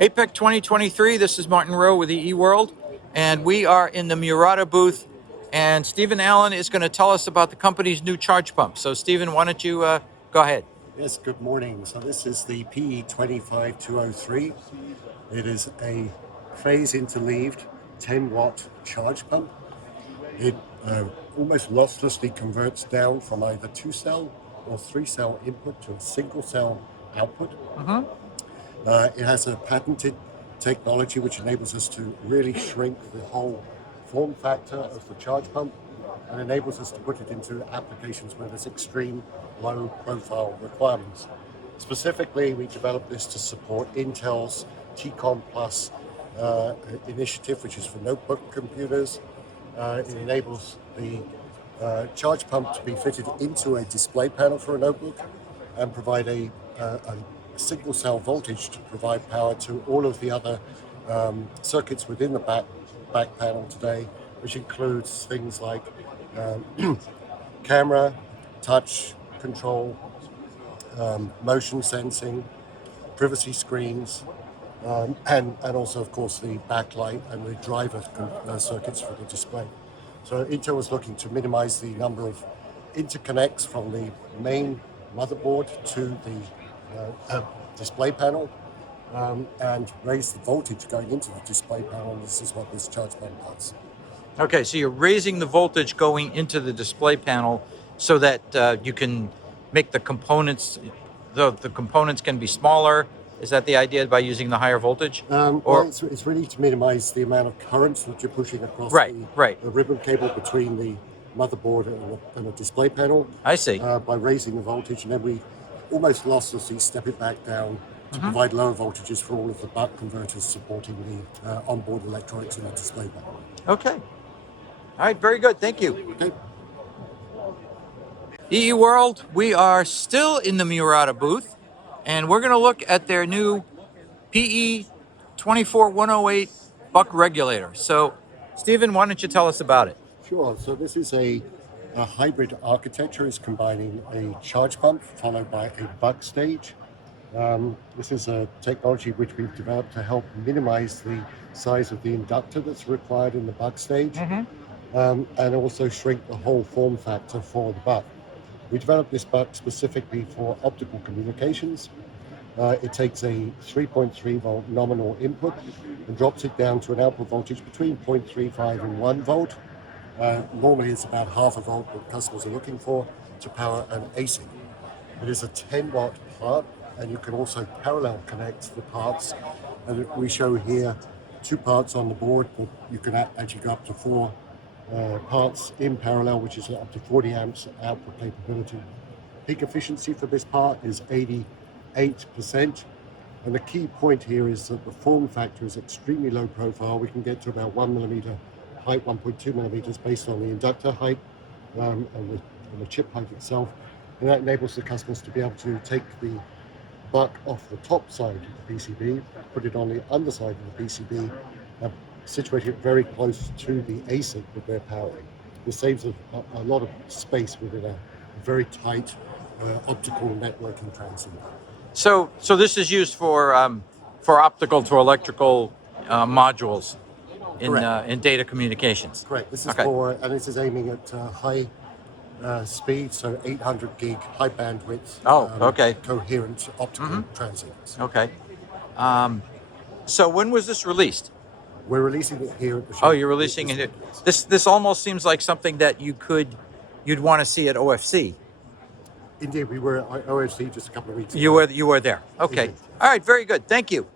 APEC 2023, this is Martin Rowe with EE World, and we are in the Murata booth, and Stephen Allen is going to tell us about the company's new charge pump. So Stephen, why don't you go ahead? Yes, good morning. So this is the PE25203. It is a phase interleaved 10-watt charge pump. It almost losslessly converts down from either 2-cell or 3-cell input to a single-cell output. It has a patented technology which enables us to really shrink the whole form factor of the charge pump and enables us to put it into applications where there's extreme low profile requirements. Specifically, we developed this to support Intel's TCOM Plus initiative, which is for notebook computers. It enables the charge pump to be fitted into a display panel for a notebook and provide a single cell voltage to provide power to all of the other circuits within the back panel today, which includes things like camera, touch control, motion sensing, privacy screens, and also, of course, the backlight and the driver circuits for the display. So Intel was looking to minimize the number of interconnects from the main motherboard to the display panel and raise the voltage going into the display panel. And this is what this charge pump does. Okay, so you're raising the voltage going into the display panel so that you can make the components, the components can be smaller. Is that the idea by using the higher voltage? Well, it's really to minimize the amount of currents that you're pushing across the ribbon cable between the motherboard and the display panel. I see. By raising the voltage, and then we almost losslessly step it back down to provide lower voltages for all of the buck converters supporting the onboard electronics in the display panel. Okay. All right, very good. Thank you. Okay. EE World, we are still in the Murata booth, and we're going to look at their new PE24108 buck regulator. So, Stephen, why don't you tell us about it? Sure. So this is a hybrid architecture. It's combining a charge pump followed by a buck stage. This is a technology which we've developed to help minimize the size of the inductor that's required in the buck stage, and also shrink the whole form factor for the buck. We developed this buck specifically for optical communications. It takes a 3.3 volt nominal input and drops it down to an output voltage between 0.35 and 1 volt. Normally it's about half a volt that customers are looking for to power an ASIC. It is a 10-watt part, and you can also parallel connect the parts. And we show here 2 parts on the board, but you can actually go up to 4 parts in parallel, which is up to 40 amps output capability. Peak efficiency for this part is 88%. And the key point here is that the form factor is extremely low profile. We can get to about 1 millimeter height, 1.2 millimeters based on the inductor height and the chip height itself. And that enables the customers to be able to take the buck off the top side of the PCB, put it on the underside of the PCB, and situate it very close to the ASIC that they're powering. This saves a lot of space within a very tight optical networking transceiver. So this is used for optical to electrical modules in data communications. Correct. This is and this is aiming at high speed, so 800 gig high bandwidth. Coherent optical transceivers. Okay. So when was this released? We're releasing it here at the show. Oh, you're releasing it. This almost seems like something that you'd want to see at OFC. Indeed, we were at OFC just a couple of weeks ago. You were there. Okay. Indeed. All right. Very good. Thank you.